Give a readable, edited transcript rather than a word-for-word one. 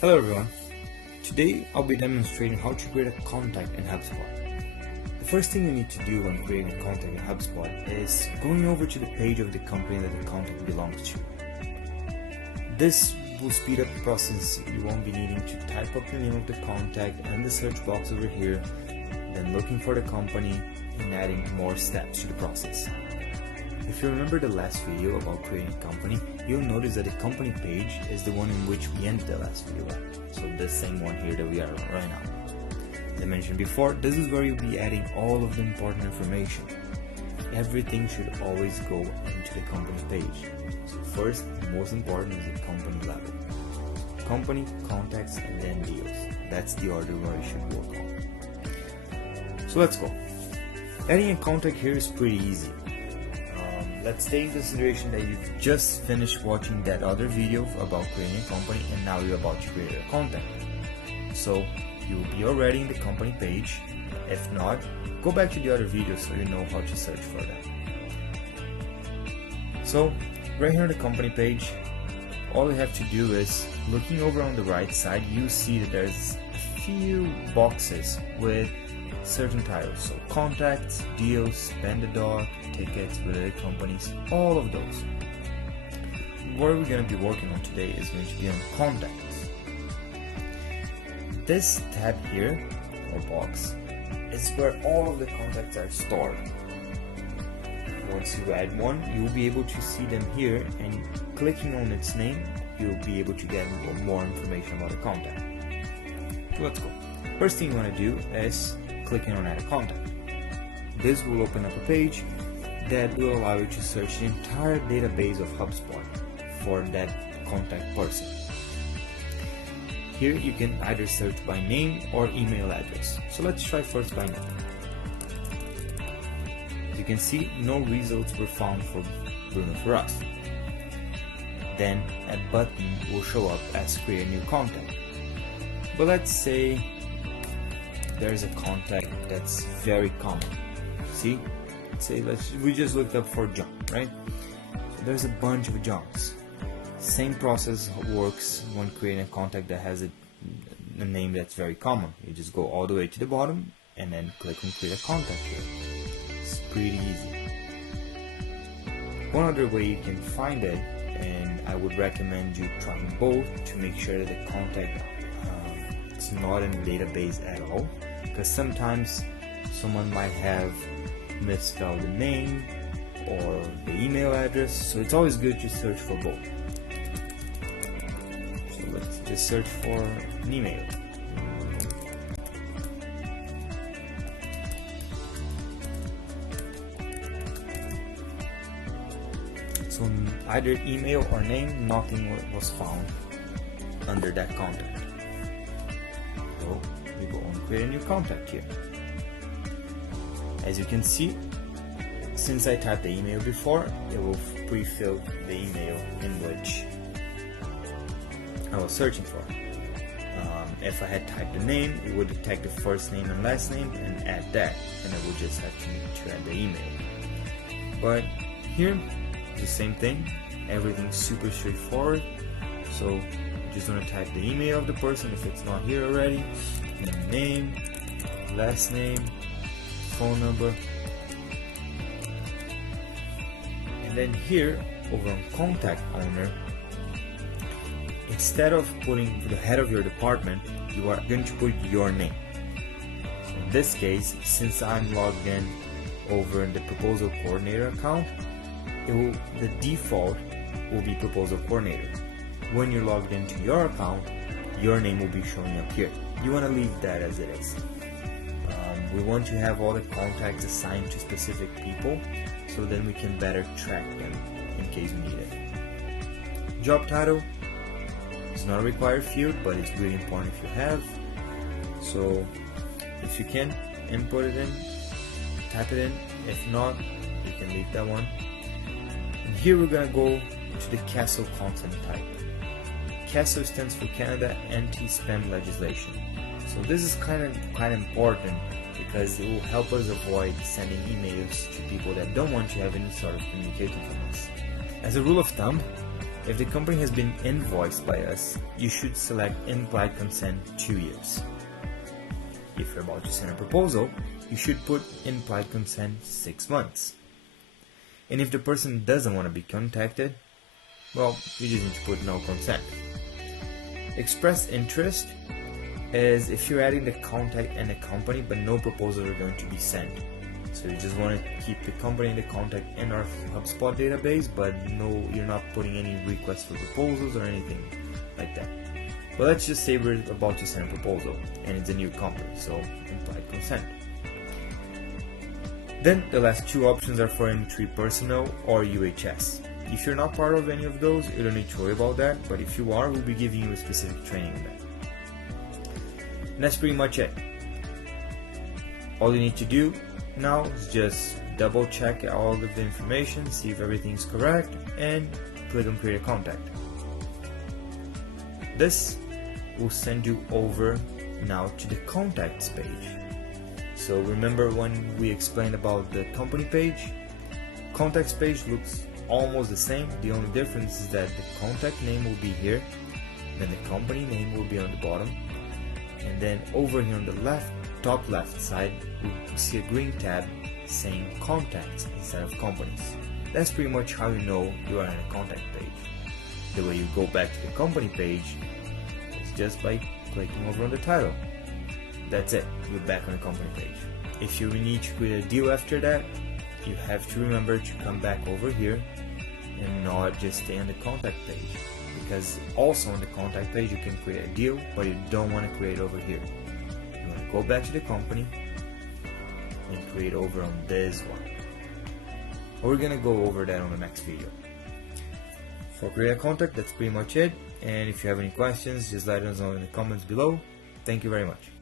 Hello everyone, today I'll be demonstrating how to create a contact in Hubspot. The first thing you need to do when creating a contact in Hubspot is going over to the page of the company that the contact belongs to. This will speed up the process. You won't be needing to type up the name of the contact and the search box over here, then looking for the company and adding more steps to the process. If you remember the last video about creating a company, you'll notice that the company page is the one in which we ended the last video at. So the same one here that we are on right now. As I mentioned before, this is where you'll be adding all of the important information. Everything should always go into the company page. So first, most important is the company level. Company, contacts, and then deals. That's the order where you should work on. So let's go. Adding a contact here is pretty easy. Let's take into consideration that you've just finished watching that other video about creating a company and now you're about to create a contact. So you'll be already in the company page. If not, go back to the other video so you know how to search for that. So right here on the company page, all you have to do is looking over on the right side, you see that there's a few boxes with certain titles, so contacts, deals, spend the dog, tickets, related companies, all of those. What we're going to be working on today is going to be on contacts. This tab here, or box, is where all of the contacts are stored. Once you add one, you'll be able to see them here, and clicking on its name, you'll be able to get more information about the contact. So let's go. First thing you want to do is clicking on add a contact. This will open up a page that will allow you to search the entire database of HubSpot for that contact person. Here you can either search by name or email address. So let's try first by name. As you can see, no results were found for Bruno for us. Then a button will show up as create a new contact. But let's say there's a contact that's very common. See? Say we just looked up for John, right? So there's a bunch of Johns. Same process works when creating a contact that has a name that's very common. You just go all the way to the bottom and then click on create a contact here. It's pretty easy. One other way you can find it, and I would recommend you trying both to make sure that the contact is not in the database at all, because sometimes someone might have misspelled the name or the email address, so it's always good to search for both. So let's just search for an email. So either email or name, nothing was found under that contact. So we go on create a new contact here. As you can see, since I typed the email before, it will pre-fill the email in which I was searching for. If I had typed the name, it would detect the first name and last name and add that, and I would just have to add the email. But here, the same thing, everything's super straightforward. So you just want to type the email of the person if it's not here already, and name, last name, phone number, and then here over on contact owner, instead of putting the head of your department, you are going to put your name. So in this case, since I'm logged in over in the proposal coordinator account, the default will be proposal coordinator. When you're logged into your account, your name will be showing up here. You want to leave that as it is. We want to have all the contacts assigned to specific people, so then we can better track them in case we need it. Job title is not a required field, but it's really important if you have. So if you can, input it in, type it in. If not, you can leave that one. And here we're gonna go to the CASL content type. CASL stands for Canada Anti-Spam Legislation. So this is kind of important, because it will help us avoid sending emails to people that don't want to have any sort of communication from us. As a rule of thumb, If the company has been invoiced by us, you should select implied consent 2 years. If you're about to send a proposal, you should put implied consent 6 months. And if the person doesn't want to be contacted, well, you just need to put no consent. Expressed interest is if you're adding the contact and the company, but no proposals are going to be sent. So you just want to keep the company and the contact in our Hubspot database, but no, you're not putting any requests for proposals or anything like that. But let's just say we're about to send a proposal and it's a new company, so implied consent. Then the last two options are for M3 personnel or UHS. If you're not part of any of those, you don't need to worry about that, but if you are, we'll be giving you a specific training on that. And that's pretty much it. All you need to do now is just double check all of the information, see if everything's correct, and click on create a contact. This will send you over now to the contacts page. So remember when we explained about the company page? Contacts page looks almost the same. The only difference is that the contact name will be here, then the company name will be on the bottom, and then over here on the left, top left side, you'll see a green tab saying contacts instead of companies. That's pretty much how you know you are on a contact page. The way you go back to the company page is just by clicking over on the title. That's it, you're back on the company page. If you need to create a deal after that, you have to remember to come back over here and not just stay on the contact page, because also on the contact page you can create a deal, but you don't want to create over here. You want to go back to the company and create over on this one. We're gonna go over that on the next video. For create a contact, that's pretty much it, and if you have any questions, just let us know in the comments below. Thank you very much.